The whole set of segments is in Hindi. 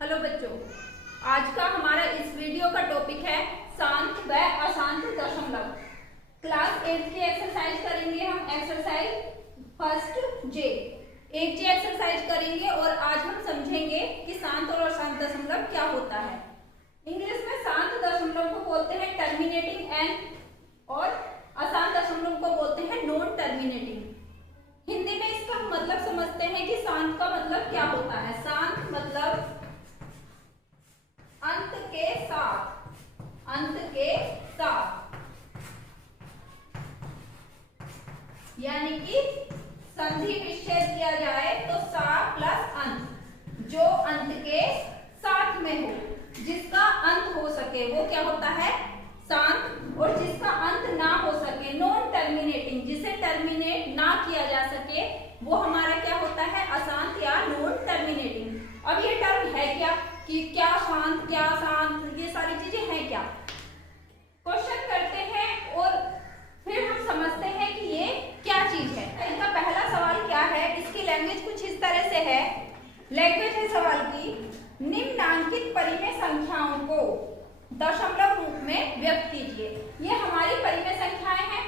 हेलो बच्चों, आज का हमारा इस वीडियो का टॉपिक है शांत व अशांत दशमलव। क्लास 8 की एक्सरसाइज करेंगे हम, एक्सरसाइज फर्स्ट जे। एक जे एक्सरसाइज करेंगे और आज हम समझेंगे कि शांत और अशांत दशमलव क्या होता है। इंग्लिश में शांत दशमलव को बोलते हैं टर्मिनेटिंग एंड और अशांत दशमलव को बोलते हैं नॉन टर्मिनेटिंग। हिंदी में इसका मतलब समझते हैं कि शांत का मतलब क्या होता है। शांत मतलब अंत के साथ, अंत के साथ, यानी कि संधि विच्छेद किया जाए तो सा प्लस अंत, जो अंत के साथ में हो, जिसका अंत हो सके वो क्या होता है शांत, और जिसका अंत ना हो सके नॉन टर्मिनेटिंग, जिसे टर्मिनेट ना किया जा सके वो हमारा क्या होता है अशांत या नॉन टर्मिनेटिंग। अब ये टर्म है क्या कि क्या शांत क्या शांत, ये सारी चीजें हैं क्या। क्वेश्चन करते हैं और फिर हम समझते हैं कि ये क्या चीज है। इनका पहला सवाल क्या है, इसकी लैंग्वेज कुछ इस तरह से है। लैंग्वेज है सवाल की, निम्नांकित परिमेय संख्याओं को दशमलव रूप में व्यक्त कीजिए। ये हमारी परिमेय संख्याएं हैं,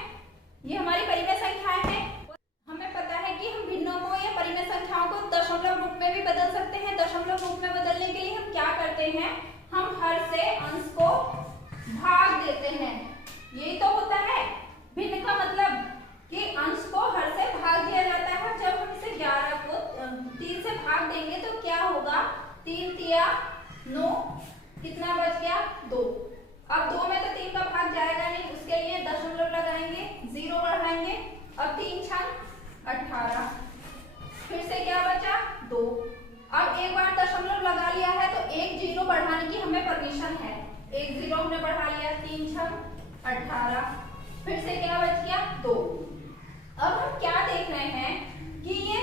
ये हमारी परिमेय संख्याएं हैं। हमें पता है कि हम भिन्नों या परिमेय संख्याओं को दशमलव रूप में भी बदल सकते हैं। दशमलव रूप में बदलने के लिए हम क्या करते हैं, हम हर से अंश को भाग देते हैं। यही तो होता है भिन्न का मतलब कि अंश को हर से भाग दिया जाता है। जब हम इसे 11 को 3 से भाग देंगे तो क्या होगा, 3 तिया 9, कितना बच गया 2। अब 2 में तो 3 का भाग जाएगा नहीं, उसके लिए दशमलव लगाएंगे, 0 बढ़ाएंगे। अब 3 छंग 18, फिर से क्या बचा 2। अब एक बार दशमलव लगा लिया है तो एक 0 बढ़ाने की हमें परमिशन है, एक 0 हमने बढ़ा लिया, 3 छंग 18, फिर से क्या बच गया 2। अब हम क्या देख रहे हैं कि ये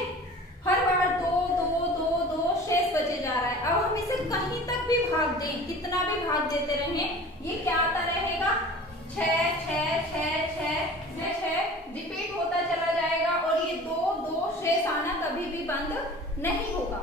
हर बार 2 2 2 2 शेष बचे जा रहा है। अब हम इसे कहीं तक भी भाग दें, कितना भी भाग देते रहें, ये क्या आता रहेगा 6 6 6 6 6 रिपीट होता चला जाएगा और ये 2 2 शेष आना कभी भी बंद नहीं होगा।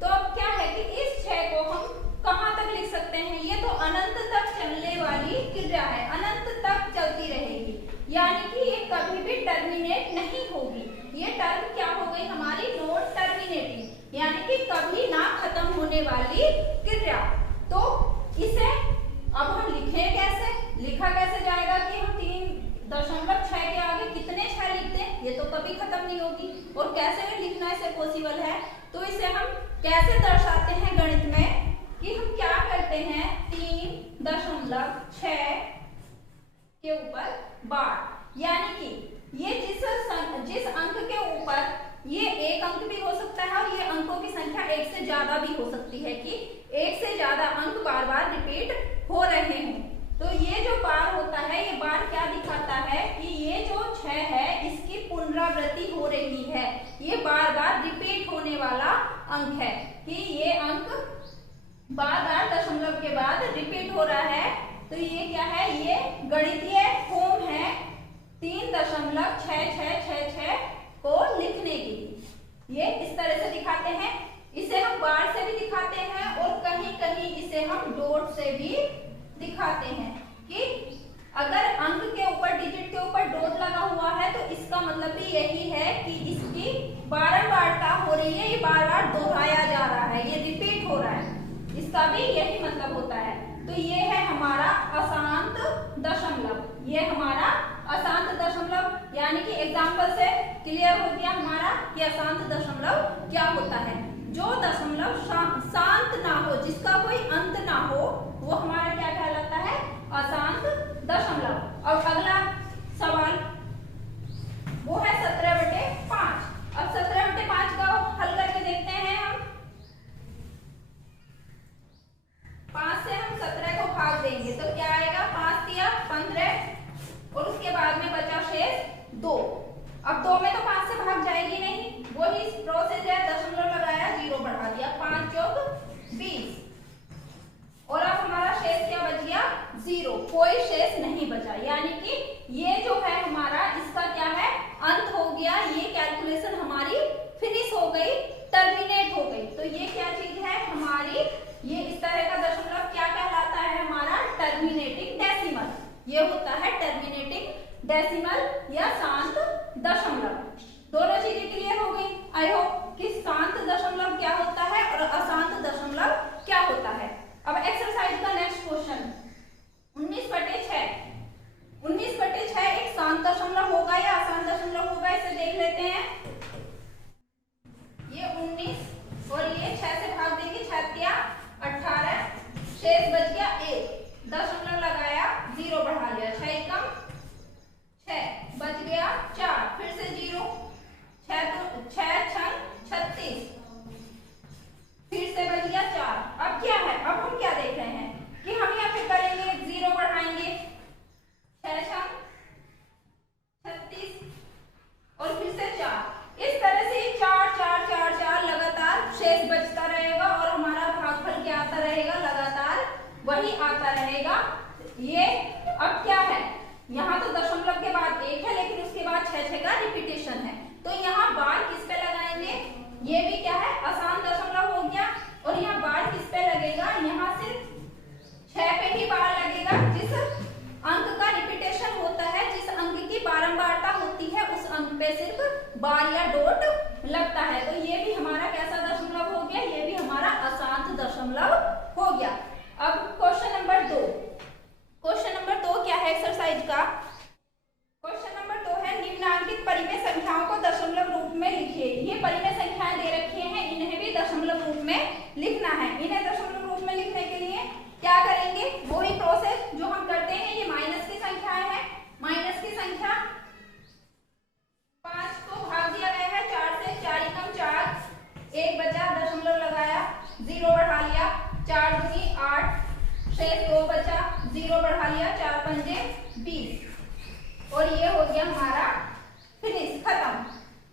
तो अब क्या है कि इस 6 को हम कहां तक लिख सकते हैं, ये तो अनंत तक चलने वाली क्रिया है, अनंत तक चलती रहेगी, यानी कि ये कभी भी टर्मिनेट नहीं होगी। ये टर्म क्या हो गई हमारी नॉन टर्मिनेटिंग, यानी कि कभी ना खत्म होने वाली क्रिया। तो इसे अब हम लिखें कैसे, लिखा कैसे जाएगा कि हम 3.6 के आगे कितने 6 लिखते हैं, ये तो कभी खत्म नहीं होगी। और कैसे लिखना इसे पॉसिबल है, तो इसे हम कैसे दर्शाते हैं गणित में कि हम क्या करते हैं 3.6 के ऊपर बार, यानी कि ये जिस अंक के ऊपर ये एक अंक भी हो सकता है और ये अंकों की संख्या एक से ज्यादा भी हो सकती है कि एक से ज्यादा अंक बार बार रिपीट हो रहे हों। तो ये जो बार होता है, ये बार क्या दिखाता है कि ये जो 6 है इसकी पुनरावृत्ति हो रही है, ये बार बार रिपीट होने वाला अंक है कि ये अंक बार बार दशमलव के बाद रिपीट हो रहा है। तो ये क्या है, ये गणितीय फॉर्म है 3.6666 को लिखने के लिए। ये इस तरह से दिखाते हैं, इसे हम बार से भी दिखाते हैं और कहीं कहीं इसे हम डॉट से भी दिखाते हैं कि अगर अंक के ऊपर डिजिट के ऊपर डॉट लगा हुआ है तो इसका मतलब भी यही है कि इसकी बारंबारता हो रही है, ये बार बार दोहराया जा रहा है, ये रिपीट हो रहा है, इसका भी यही मतलब होता है। तो ये है हमारा अशांत दशमलव, ये हमारा अशांत दशमलव, यानी कि एग्जाम्पल से क्लियर हो गया हमारा कि अशांत दशमलव क्या होता है। जो दशमलव शांत ना हो, जिसका कोई अंत ना हो, वो हमारा क्या कहलाता है अशांत दशमलव। और अगला सवाल वो है 17/5। अब 17/5 का हल करके देखते हैं हम। 5 से हम 17 को भाग देंगे तो क्या आएगा, 5 तिया 15 और उसके बाद में बचा शेष 2। अब 2 में तो 5 से भाग जाएगी नहीं, वही प्रोसेस है, दशमलव लगाया 0 बढ़ा दिया, 5 + 20 और अब हमारा शेष क्या बच गया 0, कोई शेष नहीं बचा, यानी कि ये जो है हमारा इसका क्या है अंत हो गया, ये कैलकुलेशन हमारी फिनिश हो गई, टर्मिनेट हो गई। तो ये क्या चीज है हमारी, ये होता है टर्मिनेटिंग डेसिमल या शांत दशमलव। दोनों चीजें क्लियर हो गई आई होप कि शांत दशमलव क्या होता है और अशांत दशमलव क्या होता है। अब एक्सरसाइज का नेक्स्ट क्वेश्चन 19/6। 19/6 एक शांत दशमलव होगा या अशांत दशमलव होगा, इसे देख लेते हैं। ये 19 और ये 6 से भाग देंगे, 6 × 18, शेष बच गया 1, दशमलव लगाया 0 बढ़ा लिया, 6 एकम 6 बच गया 4, फिर से 0, 6 छंग 36, फिर से बच गया 4। अब क्या है, अब हम क्या देख रहे हैं कि हम यहाँ पे करेंगे 0 बढ़ाएंगे, 6 छंग 36 और फिर से 4। इस तरह से 4 4 4 4 लगातार शेष बचता रहेगा और हमारा भागफल क्या आता रहेगा, लगातार वही आता रहेगा। ये अब क्या है, यहाँ तो दशमलव के बाद 1 है लेकिन उसके बाद 6 का रिपीटेशन है, तो यहाँ बार किस पे लगाएंगे, ये भी क्या है अशांत दशमलव हो गया। और यहाँ बार किस पे लगेगा, यहाँ सिर्फ 6 पे ही बार लगेगा। जिस अंक का रिपीटेशन होता है, जिस अंक की बारंबारता होती है, उस अंक पे सिर्फ बार या डॉट लगता है। तो ये भी हमारा कैसा दशमलव हो गया, ये भी हमारा अशांत दशमलव हो गया। अब क्वेश्चन नंबर 2। क्वेश्चन नंबर 2 क्या है एक्सरसाइज का, क्वेश्चन नंबर 2 है निम्नांकित परिमेय संख्याओं को दशमलव रूप में लिखिए। ये परिमेय संख्याएं दे रखी हैं, इन्हें भी दशमलव रूप में लिखना है। इन्हें दशमलव रूप में लिखने के लिए क्या करेंगे, वही प्रोसेस जो हम करते हैं। ये माइनस की संख्याएं हैं, माइनस की संख्या 5 को भाग दिया गया है 4 से, 4 एकम 4, 1 बचा, दशमलव लगाया 0 बढ़ा लिया, 4 दूनी 8, शेष 2 बचा, 0 बढ़ा लिया, 4 पंजे 20 और ये हो गया हमारा फिनिश, खत्म।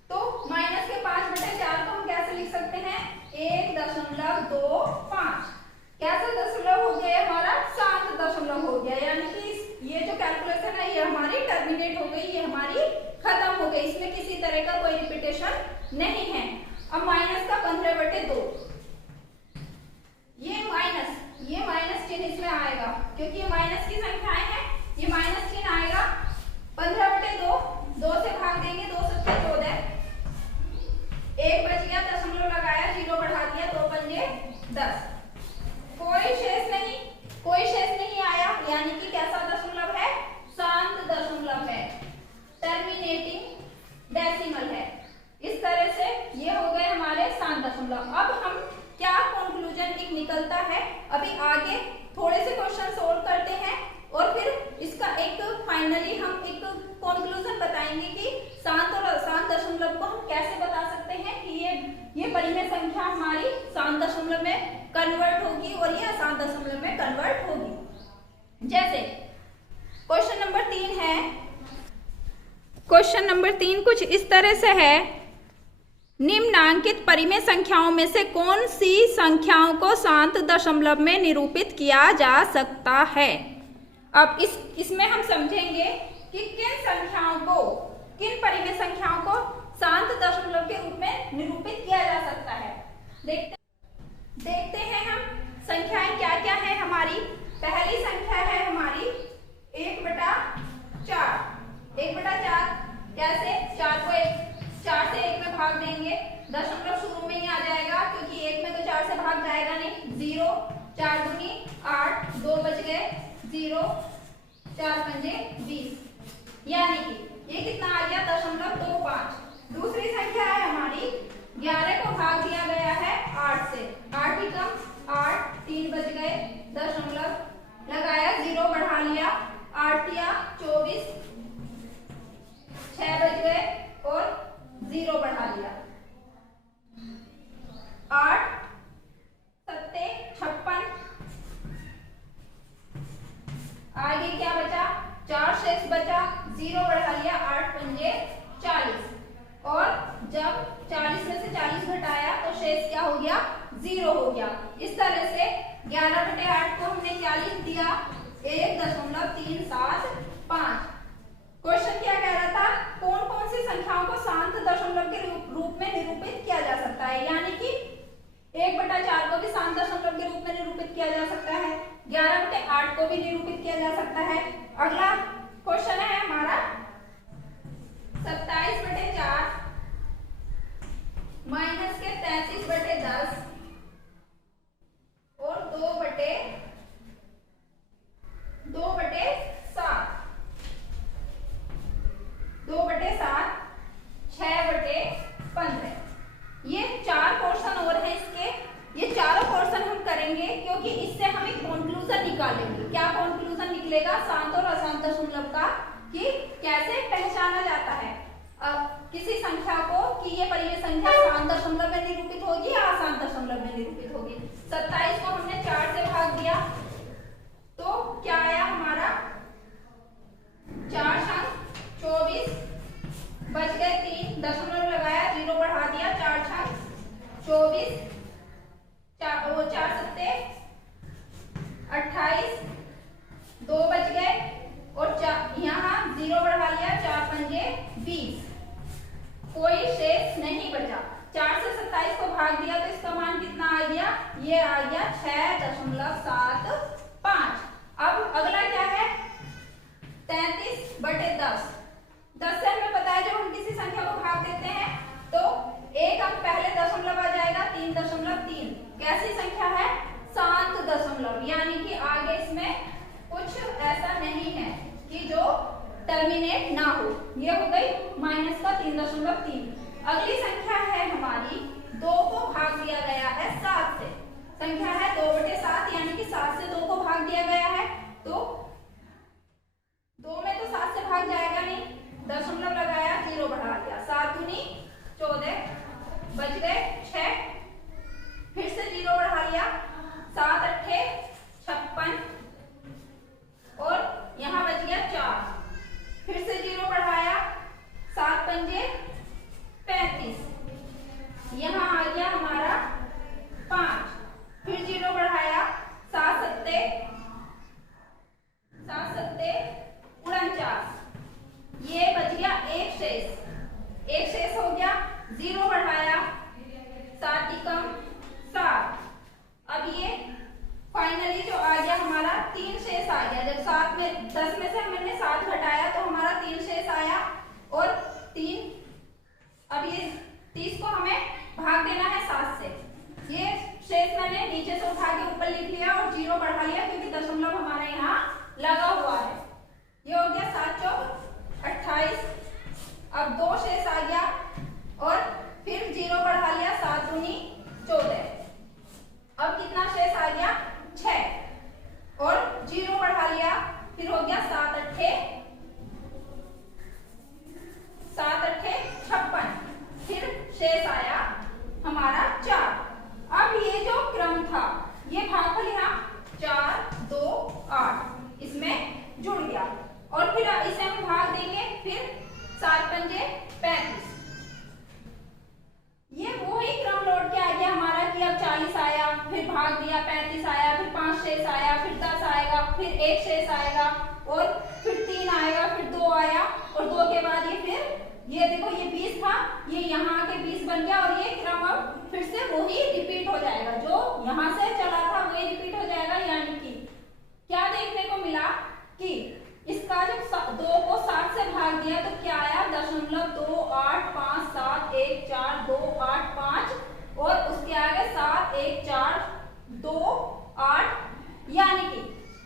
तो माइनस के 5/4 को हम कैसे लिख सकते हैं, 1.25। कैसा दशमलव हो गया हमारा, शांत दशमलव हो गया, यानी कि ये जो कैलकुलेशन है ये हमारी टर्मिनेट हो गई, ये हमारी खत्म हो गई, इसमें किसी तरह का कोई रिपीटेशन नहीं है। अब माइनस का 15/2, ये माइनस चिन्ह इसमें आएगा क्योंकि ये माइनस की संख्याएं हैं, ये माइनस चिन्ह आएगा। 15/2, 2 से भाग देंगे, 2 7 14, 1 बच गया, दशमलव लगाया, 0 बढ़ा दिया, 2 पंजे 10, कोई शेष नहीं, कोई शेष नहीं आया, यानी कि कैसा दशमलव है, शांत दशमलव है, टर्मिनेटिंग डेसिमल है। इस तरह से ये हो गए हमारे शांत दशमलव। अब हम क्या कंक्लूजन एक निकलता है, अभी आगे थोड़े से क्वेश्चन सोल्व करते हैं और फिर इसका एक फाइनली हम एक कंक्लूजन बताएंगे कि शांत और अशांत दशमलव को हम कैसे बता सकते हैं कि ये परिमेय संख्या हमारी शांत दशमलव में कन्वर्ट होगी और ये अशांत दशमलव में कन्वर्ट होगी। जैसे क्वेश्चन नंबर 3 है, क्वेश्चन नंबर 3 कुछ इस तरह से है, निम्नांकित परिमेय संख्याओं में से कौन सी संख्याओं को शांत दशमलव में निरूपित किया जा सकता है। अब इसमें हम समझेंगे कि किन परिमेय संख्याओं को शांत दशमलव के रूप में निरूपित किया जा सकता है। देखते हैं हम संख्याएं क्या क्या है हमारी। पहली संख्या है हमारी 1/4। 1/4 कैसे, 4 से 1 में भाग देंगे, दशमलव शुरू में ही आ जाएगा क्योंकि 1 में तो 4 से भाग जाएगा नहीं, 0, 4 दूनी 8, 2 बच गए, 0, 4 पंजे 20, यानी कि ये कितना आ गया, 0.25। दूसरी संख्या है हमारी 11 को भाग दिया गया है 8 से, 8 एकम 8, 3 बच गए, दशमलव लगाया, 0 बढ़ा लिया, 8 या 24, 6 बच गए और 0 बढ़ा लिया, 8 7 56, आगे क्या बचा, 4 शेष बचा, 0 बढ़ा लिया, 8 पंजे 40 और जब 40 में से 40 घटाया तो शेष क्या हो गया, 0 हो गया। इस तरह से 11/8 को हमने क्या लिख दिया, 1.375। क्वेश्चन क्या कह रहा था, कौन कौन सी संख्याओं को शांत दशमलव के रूप में निरूपित किया जा सकता है, यानी कि 1/4 को भी शांत दशमलव के रूप में निरूपित किया जा सकता है, 11/8 8 को भी निरूपित किया जा सकता है। अगला क्वेश्चन है हमारा 27/4 माइनस के 33/10 और 2/7 2/7 6/15। ये 4 पोर्शन और है इसके। ये चारों पोर्शन हम करेंगे क्योंकि इससे हम एक कंक्लूजन निकालेंगे। क्या कंक्लूजन निकलेगा? शांत और अशांत दशमलव का, कि कैसे पहचाना जाता है अब किसी संख्या को कि ये परिमेय संख्या शांत दशमलव में निरूपित होगी या अशांत दशमलव में निरूपित होगी। 27 को हमने 4 से भाग दिया तो क्या आया हमारा 4 अंक 24 बच गए 3 दशमलव लगाया 0 बढ़ा दिया 4 अंक 24 4 सत्ते 28 2 बच गए और यहाँ 0 बढ़ा लिया 4 पंजे 20। कोई शेष नहीं बचा। 4 से 27 को भाग दिया तो इसका मान कितना आ गया? ये आ गया 6.75। अब अगला क्या है 33/10। 10 से हमें पता है जब हम किसी संख्या को भाग देते हैं तो एक अंक पहले दशमलव आ जाएगा 3.3। कैसी संख्या है? शांत दशमलव, यानी कि आगे इसमें कुछ ऐसा नहीं है कि जो टर्मिनेट ना हो। ये हो गई माइनस का 3.3। अगली संख्या है हमारी 2 को भाग दिया गया है 7 से। संख्या है 2/7 यानी कि 7 से 2 को भाग दिया गया है तो 2 में तो 7 से भाग जाएगा नहीं, दशमलव लगाया 0 बढ़ा दिया 7 दूनी 14 बच गए 6। फिर से 0 बढ़ा लिया 7 अट्ठे 56 और यहाँ बच गया 4। फिर से 0 बढ़ाया 7 पंजे 35। यहाँ आ गया हमारा 5। फिर 0 बढ़ाया 7 सत्ते 49। ये बच गया एक शेष हो गया 0 बढ़ाया 7 एकम 7। अब ये फाइनली जो आ गया हमारा 3 शेष आ गया। जब 10 में से हमने 7 घटाया तो हमारा 3 शेष आया और 3। अब ये 30 को हमें भाग देना है 7 से। ये शेष मैंने नीचे से उठा के ऊपर लिख लिया और 0 बढ़ा लिया क्योंकि दशमलव हमारे यहाँ लगा हुआ है। ये हो गया 7 चौक 28। अब 2 शेष आ गया और फिर 0 बढ़ा लिया 7 दूनी 14। अब कितना शेष आ गया 6 और 0 बढ़ा लिया फिर हो गया 7 अट्ठे 56। फिर शेष आया हमारा 4। अब ये जो क्रम था ये भागफल यहाँ 4 2 8 इसमें जुड़ गया और फिर इसे हम भाग देंगे फिर 7 पंजे 35। ये वही क्रम लौट के आ गया हमारा कि अब 40 आया फिर भाग दिया 35 आया फिर 5 शेष आया फिर 10 आएगा फिर 1 शेष आएगा और फिर 3 आएगा फिर 2 आया और 2 के बाद ये फिर ये देखो ये 20 था ये यहाँ आके 20 बन गया और ये क्रम अब फिर से वही रिपीट हो जाएगा। जो यहाँ से चला था वही रिपीट हो जाएगा। यानी कि क्या देखने को मिला कि इसका जब 2 को 7 से भाग दिया तो क्या आया 0.28571428 और उसके आगे 71428। यानी कि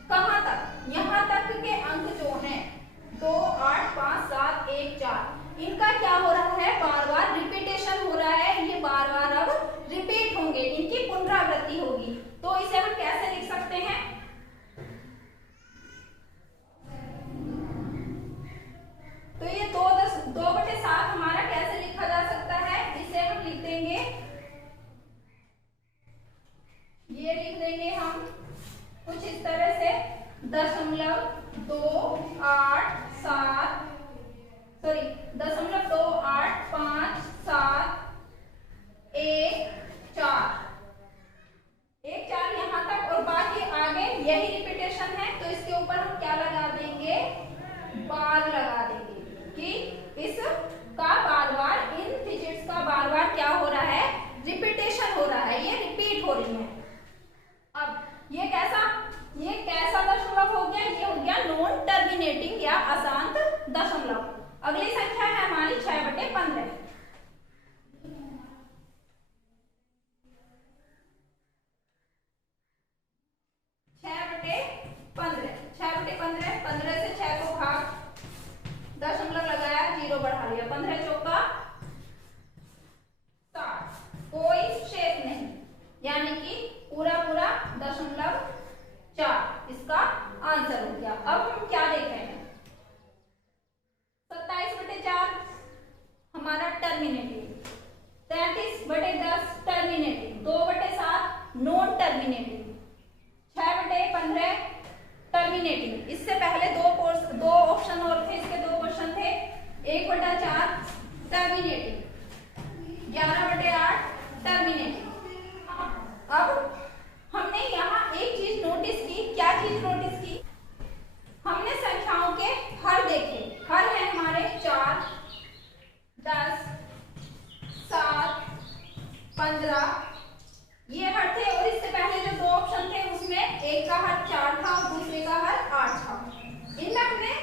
कहां तक? यहाँ तक के अंक जो हैं 2 8 5 7 1 4 इनका क्या हो रहा है? बार बार रिपीटेशन हो रहा है। ये बार बार अब रिपीट होंगे, इनकी पुनरावृत्ति होगी। तो इसे हम कैसे लिख सकते हैं? तो ये 2/7 हमारा कैसे लिखा जा सकता है? इसे हम लिख देंगे, ये लिख देंगे हम कुछ इस तरह से 0.285714 यहाँ तक और बाकी आगे यही रिपीटेशन है। तो इसके ऊपर हम क्या लगा देंगे? बार लगा देंगे कि इसका बार बार इन डिजिट्स का बार बार क्या हो रहा है? रिपीटेशन हो रहा है, ये रिपीट हो रही है। अब ये कैसा दशमलव 15 ये हर थे, और इससे पहले जो दो ऑप्शन थे उसमें एक का हर 4 था और दूसरे का हर 8 था। इनमें हमने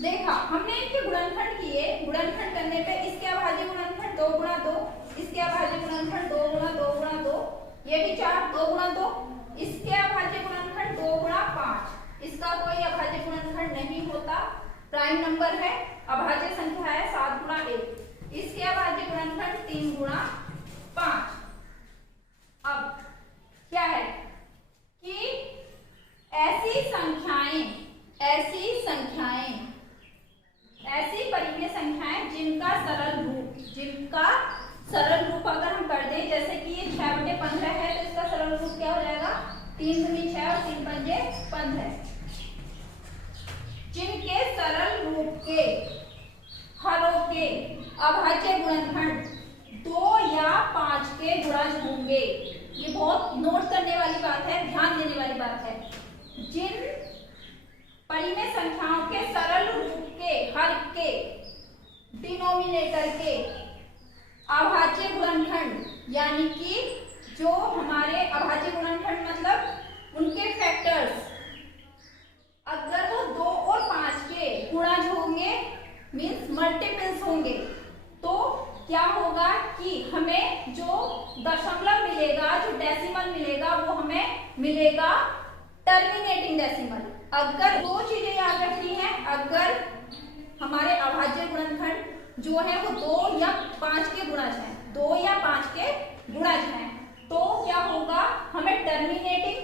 देखा, हमने इनके गुणनखंड किए, गुणनखंड करने पे इसके अभाज्य गुणनखंड 2 गुणा 2, इसके अभाज्य गुणनखंड 2 गुणा 2 गुणा 2, ये भी 4 2 गुणा 2, इसके अभाज्य गुणनखंड 2 गुणा 5, इसका कोई अभाज्य गुणनखंड नहीं होता, प्राइम नंबर है, अभाज्य संख्या है 7 गुणा 1, इसके अभाज्य गुणनखंड 3 गुणा 5। अब क्या है कि ऐसी परिमेय संख्याएं जिनका सरल रूप अगर हम कर दें, जैसे कि ये 6/15 है तो इसका सरल रूप क्या हो जाएगा 3 दूनी 6 और 3 पंजे 15, जिनके सरल रूप के हरों के अभाज्य गुणनखंड 2 या 5 के गुणज होंगे। ये बहुत नोट करने वाली बात है, ध्यान देने वाली बात है। जिन परिमेय संख्याओं के सरल रूप के हर के डिनोमिनेटर के अभाज्य गुणनखंड, यानी कि जो हमारे अभाज्य गुणनखंड मतलब उनके फैक्टर्स अगर वो 2 और 5 के गुणज होंगे, मींस मल्टीपल्स होंगे, तो क्या होगा कि हमें जो दशमलव मिलेगा, जो डेसिमल मिलेगा, वो हमें मिलेगा टर्मिनेटिंग डेसिमल। अगर दो चीजें याद रखनी है, अगर हमारे अभाज्य गुणनखंड जो है वो 2 या 5 के गुणज हैं, 2 या 5 के गुणज हैं, तो क्या होगा हमें टर्मिनेटिंग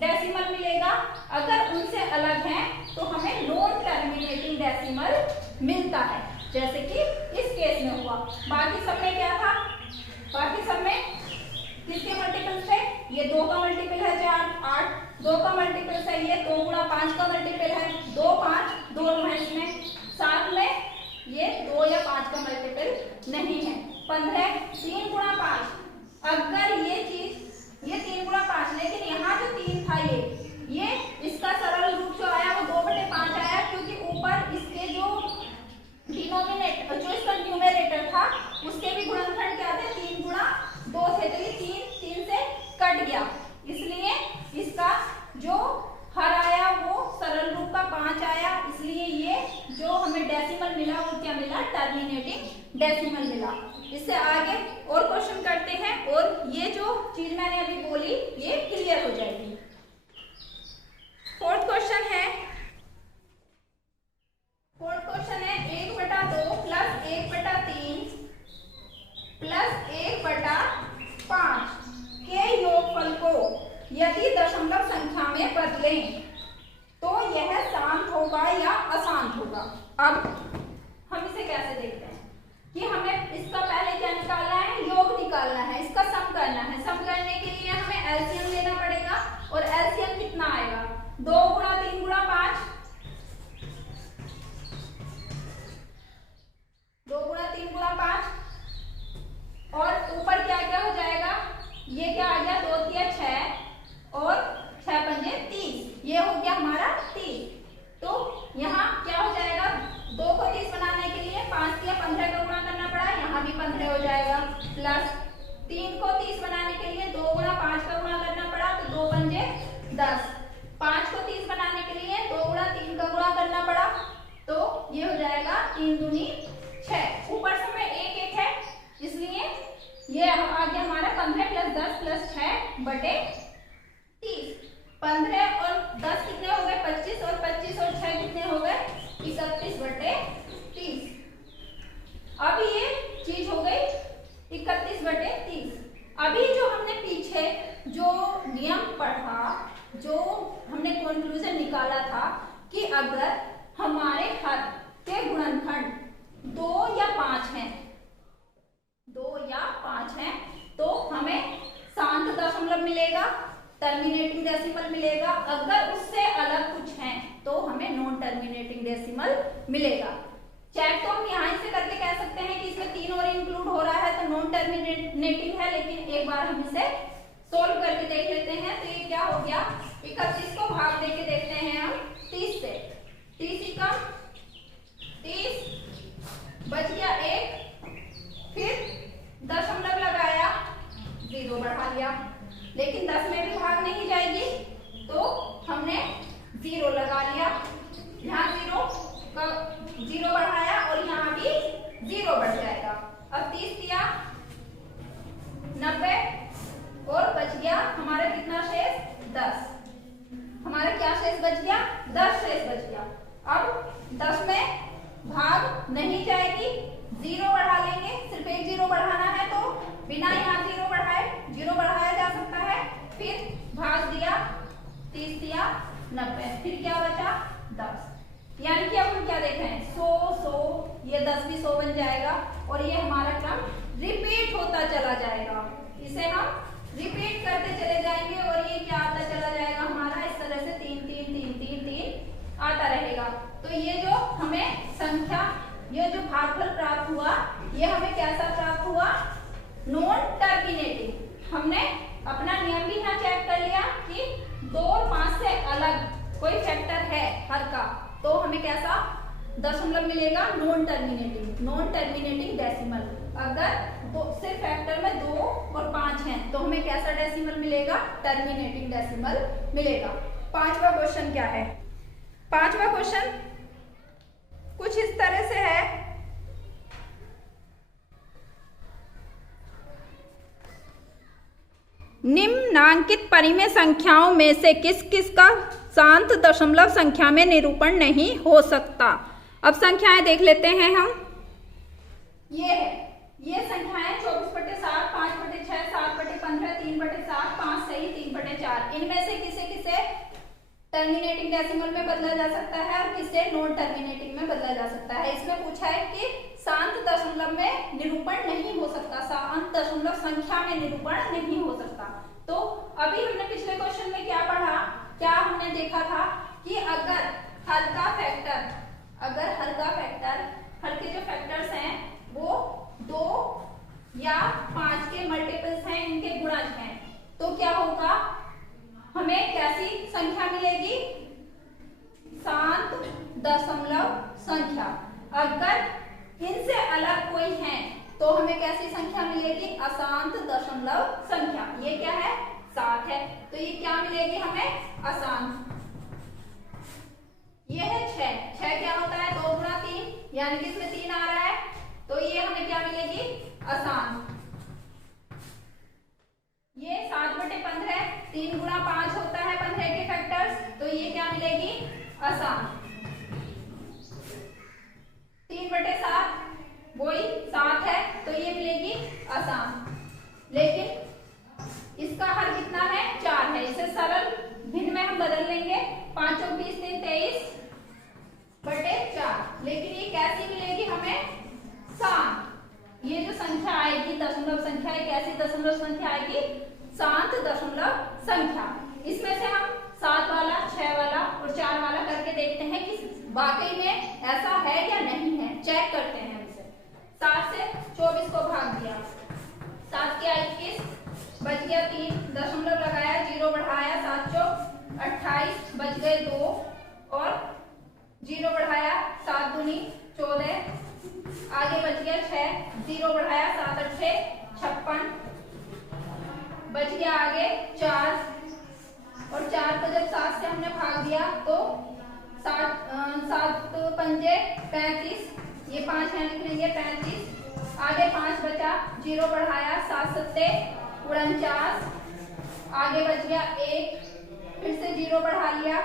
डेसिमल मिलेगा। अगर उनसे अलग हैं तो हमें नॉन टर्मिनेटिंग डेसिमल मिलता है, जैसे कि इस केस में हुआ। बाकी सब में क्या था, बाकी सब में किसके मल्टीपल्स थे, ये 2 का मल्टीपल है 4 8, 2 का मल्टीपल है ये 2 गुणा 5 का मल्टीपल है 2 5, 2 है इसमें, साथ में ये 2 या 5 का मल्टीपल नहीं है 15, 3 गुणा 5। अगर ये चीज ये 3 गुणा 5, लेकिन यहाँ जो 3 था ये इसका सरल रूप जो आया वो 2/5 आया, क्योंकि ऊपर इसके जो डिनोमिनेटर जो इसका न्यूमरेटर था उसके भी गुणनखंड क्या थे 3 गुणा 2 थे, तो ये 3 से कट गया, इसलिए इसका जो हर आया वो सरल रूप का 5 आया, इसलिए ये जो हमें डेसिमल मिला वो क्या मिला टर्मिनेटिंग डेसिमल मिला। इससे आगे और क्वेश्चन करते हैं और ये जो चीज मैंने अभी बोली ये क्लियर हो जाएगी। फोर्थ क्वेश्चन है 1/2 प्लस 1/3 प्लस 1/5 के योगफल को यदि दशमलव संख्या में बदलें तो यह शांत होगा या अशांत होगा। अब हम इसे कैसे देखते हैं कि हमें इसका पहले क्या निकालना है, योग निकालना है, इसका सम करना है। सम करने के लिए हमें एलसीएम लेना पड़ेगा, और एलसीएम कितना आएगा 2 गुणा 3 गुणा 5, 2 गुणा 3 गुणा 5, और ऊपर क्या क्या हो जाएगा, ये क्या आ गया 2 तिया 6 और 6 पंजे 30, ये हो गया हमारा 30। तो यहाँ क्या हो जाएगा 2 को 30 बनाने के लिए 5 तिया 15 का गुणा करना पड़ा, यहाँ भी 15 हो जाएगा, प्लस 3 को 30 बनाने के लिए 2 गुणा 5 का गुणा करना पड़ा, तो 2 पंजे 10, 5 को 30 बनाने के लिए 2 गुणा 3 का गुणा करना पड़ा, तो ये हो जाएगा 3 दूनी 6, ऊपर से में 1 1 है, इसलिए ये आ गया हमारा 15 प्लस 10 प्लस 6/30। 15 और 10 कितने हो गए 25, और 25 और 6 कितने हो गए 31/30। अब ये चीज हो गई 31/30। अभी जो हमने पीछे जो नियम पढ़ा, जो हमने कंक्लूजन निकाला था कि अगर हमारे हर के गुणनखंड 2 या 5 हैं, 2 या 5 हैं, तो हमें शांत दशमलव मिलेगा, टर्मिनेटिंग डेसिमल मिलेगा। अगर उससे अलग कुछ हैं तो हमें नॉन टर्मिनेटिंग डेसिमल मिलेगा। चेक तो हम यहाँ से करके कह सकते हैं कि इसमें 3 और इंक्लूड हो रहा है तो नॉन टर्मिनेटिंग है, लेकिन एक बार हम इसे सोल्व करके देख लेते हैं। तो ये क्या हो गया 31 को भाग देके देखते हैं हम 30 से, 30 का 30 बच गया 1, फिर दशमलव लगाया लिया, लेकिन 10 में भी भाग नहीं जाएगी तो हमने 0 लगा लिया। यहाँ 0 बढ़ाया और यहाँ भी 0 बढ़ जाएगा। अब 30 दिया 90 और बच गया हमारा कितना शेष? 10। हमारा क्या शेष बच गया? 10 शेष बच गया। अब 10 में भाग नहीं जाएगी, 0 बढ़ा लेंगे, सिर्फ एक 0 बढ़ाना है तो बिना यहाँ 0 बढ़ाए 0 बढ़ाया जा सकता है। फिर भाग दिया 30 दिया 90, फिर क्या बचा? 10। यानी कि अब हम क्या देख रहे हैं? 100 ये 10 भी 100 बन जाएगा और ये हमारा क्रम रिपीट होता चला जाएगा। इसे हम रिपीट करते चले जाएंगे और ये क्या आता चला जाएगा हमारा? इस तरह से 3 3 3 3 3 आता रहेगा। तो ये जो हमें संख्या, ये जो भागफल प्राप्त हुआ, ये हमें कैसा प्राप्त हुआ? Non terminating. हमने अपना नियम भी यहाँ चेक कर लिया कि 2 और 5 से अलग कोई फैक्टर है हर का, तो हमें कैसा दशमलव मिलेगा? Non terminating, non terminating decimal. अगर सिर्फ फैक्टर में 2 और 5 हैं तो हमें कैसा डेसिमल मिलेगा? टर्मिनेटिंग डेसिमल मिलेगा। 5वां क्वेश्चन क्या है? 5वां क्वेश्चन कुछ इस तरह से है। निम्नांकित परिमेय संख्याओं में से किस किस का शांत दशमलव संख्या में निरूपण नहीं हो सकता? अब संख्याएं देख लेते हैं हम। ये है, ये संख्याएं 24/7, 5/6, 7/15, 3/7, 5 सही 3/4। इनमें से किसे किसे टर्मिनेटिंग डेसिमल में बदला जा सकता है और किसे नॉन टर्मिनेटिंग में बदला जा सकता है। इसमें पूछा है कि शांत दशमलव में निरूपण नहीं हो सकता, शांत दशमलव संख्या में निरूपण नहीं हो सकता। तो अभी हमने पिछले क्वेश्चन में क्या पढ़ा? क्या हमने देखा था कि अगर हर का फैक्टर, हर के जो फैक्टर्स हैं वो 2 या 5 के मल्टीपल्स हैं, इनके गुणज हैं, तो क्या होगा? हमें कैसी संख्या मिलेगी? शांत दशमलव संख्या। अगर इनसे अलग कोई है तो हमें कैसी संख्या मिलेगी? अशांत दशमलव संख्या। ये क्या है? 7 है, तो ये क्या मिलेगी हमें? अशांत। ये है 6। 6 क्या होता है? 2 गुणा 3, यानी कि इसमें 3 आ रहा है, तो ये हमें क्या मिलेगी? अशांत। ये 7/15, 3 गुणा 5 होता है 15 के फैक्टर्स, तो ये क्या मिलेगी? अशांत। 3/7 वही 7 है, तो ये मिलेगी अशांत। लेकिन इसका हर कितना है? 4 है। इसे सरल भिन्न में हम बदल लेंगे, 5 और 20 दिन 23/4। लेकिन ये कैसी मिलेगी हमें? शांत। ये जो संख्या आएगी दशमलव संख्या, एक ऐसी दशमलव संख्या आएगी शांत दशमलव संख्या। इसमें से हम 7 वाला, 6 वाला और 4 वाला करके देखते हैं कि वाकई में ऐसा है या नहीं है, चेक करते हैं इसे। 7 से 24 को भाग दिया, 7 के 21 बच गया 3, दशमलव लगाया, 0 बढ़ाया, 7 चौक 28 बच गए 2 और 0 बढ़ाया, 7 दूनी 14, आगे बच गया 6, 0 बढ़ाया, 7 8 56 बच गया, आगे 4 और 4 को जब 7 से हमने भाग दिया तो 7 पंजे 35, ये 5 यहाँ लिख लेंगे 35, आगे 5 बचा, 0 बढ़ाया, 7 7 49, आगे बच गया 1, फिर से 0 बढ़ा लिया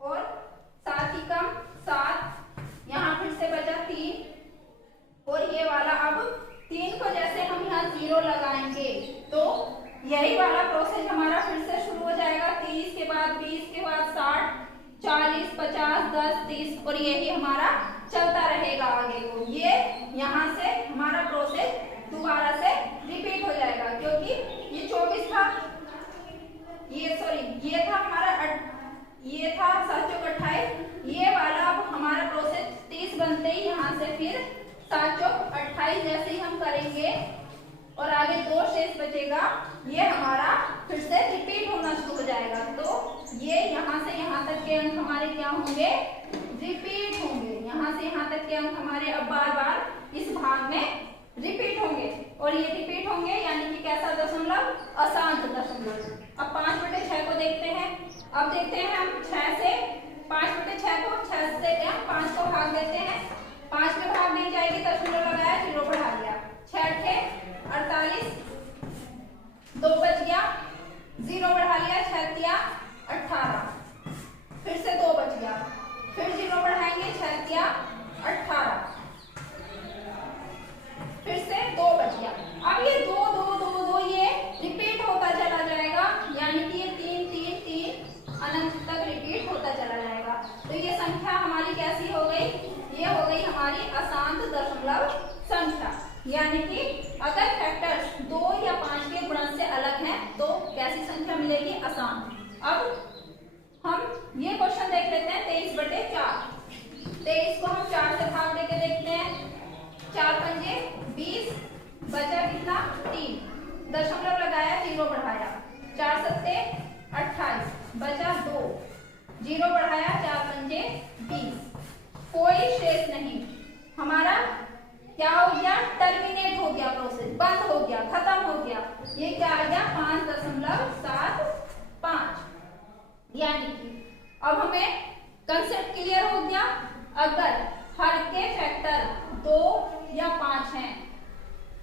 और 7 ही कम 7, यहाँ फिर से बचा 3 और ये वाला अब 3 को जैसे हम यहाँ 0 लगाएंगे तो यही वाला प्रोसेस हमारा फिर से शुरू हो जाएगा। 30 के बाद 20 के बाद 60, 40, 50, 10, 30 और यही हमारा चलता रहेगा आगे को। ये यहाँ से हमारा प्रोसेस दोबारा से रिपीट हो जाएगा, क्योंकि ये 24 था, ये था हमारा, ये था 7 चौक 28, ये वाला अब हमारा प्रोसेस 30 बनते ही यहाँ से फिर 7 चौक 28 जैसे ही हम करेंगे और आगे 2 शेष बचेगा, ये हमारा फिर से रिपीट होना शुरू हो जाएगा। तो ये यहाँ से यहाँ तक के अंक हमारे क्या होंगे? रिपीट होंगे। यहाँ से यहाँ तक के अंक हमारे अब बार बार इस भाग में रिपीट होंगे और ये रिपीट होंगे यानी कि कैसा दशमलव? दशमलव अशांत दशमलव। अब 5/6 को देखते हैं। अब देखते हैं हम 6 से 5/6 को 6 से क्या 5 को भाग देते हैं। 5 में भाग नहीं जाएगी, दशमलव लगाया, 0 बढ़ा लिया, 6 48, 2 बच गया, 0 बढ़ा लिया, 6 18, फिर से 2 बच गया, फिर 0 बढ़ाएंगे, 6 18, फिर से 2 बच गया। अब ये 2 2 2 2 ये रिपीट होता चला जाएगा, यानी कि ये 3 3 3 अनंत तक रिपीट होता चला जाएगा। तो ये संख्या हमारी कैसी हो गई? ये हो गई हमारी अशांत दशमलव संख्या। यानी कि अगर फैक्टर्स 2 या 5 के गुणन से अलग हैं तो कैसी संख्या मिलेगी? अशांत। अब हम ये क्वेश्चन देख लेते हैं 23/4। 23 को हम 4 से भाग देके देखते हैं। 4 पंजे 20, बचा कितना? 3, दशमलव लगाया, 0 बढ़ाया, 4 सत्ते 28, बचा 2, 0 बढ़ाया, 4 पंजे 20, कोई शेष नहीं। हमारा क्या हो गया? टर्मिनेट हो गया, प्रोसेस बंद हो गया, खत्म हो गया। ये क्या आ गया? 5.75। यानी कि अब हमें कंसेप्ट क्लियर हो गया। अगर हर के फैक्टर 2 या 5 हैं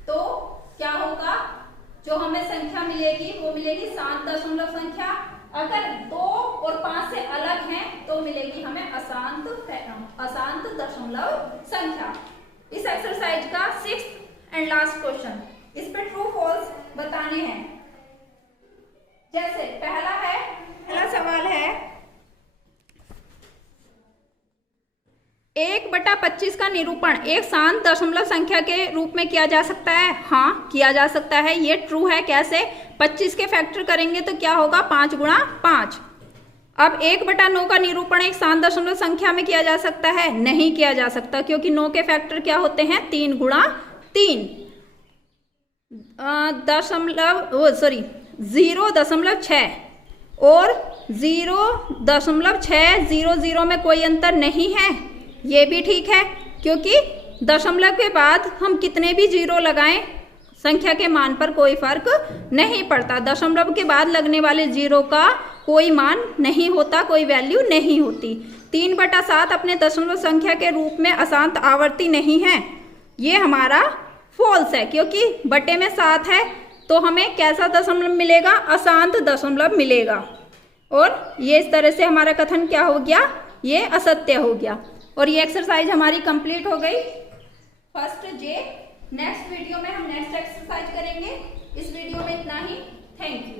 तो क्या होगा? जो हमें संख्या मिलेगी वो मिलेगी शांत दशमलव संख्या। अगर 2 और 5 से अलग हैं तो मिलेगी हमें अशांत दशमलव संख्या। इस एक्सरसाइज का 6th एंड लास्ट क्वेश्चन, इस पे ट्रू फॉल्स बताने हैं। जैसे पहला सवाल है 1/25 का निरूपण एक शांत दशमलव संख्या के रूप में किया जा सकता है। हाँ, किया जा सकता है, ये ट्रू है। कैसे? 25 के फैक्टर करेंगे तो क्या होगा? 5 गुणा 5। अब 1/9 का निरूपण एक शांत दशमलव संख्या में किया जा सकता है? नहीं किया जा सकता, क्योंकि 9 के फैक्टर क्या होते हैं? 3 गुणा 3। 0.6 और 0.600 में कोई अंतर नहीं है, ये भी ठीक है, क्योंकि दशमलव के बाद हम कितने भी 0 लगाएं संख्या के मान पर कोई फर्क नहीं पड़ता। दशमलव के बाद लगने वाले 0 का कोई मान नहीं होता, कोई वैल्यू नहीं होती। 3/7 अपने दशमलव संख्या के रूप में अशांत आवर्ती नहीं है, ये हमारा फॉल्स है, क्योंकि बटे में 7 है तो हमें कैसा दशमलव मिलेगा? अशांत दशमलव मिलेगा। और ये इस तरह से हमारा कथन क्या हो गया? ये असत्य हो गया। और ये एक्सरसाइज हमारी कंप्लीट हो गई, फर्स्ट जे। नेक्स्ट वीडियो में हम नेक्स्ट एक्सरसाइज करेंगे। इस वीडियो में इतना ही। Thank you.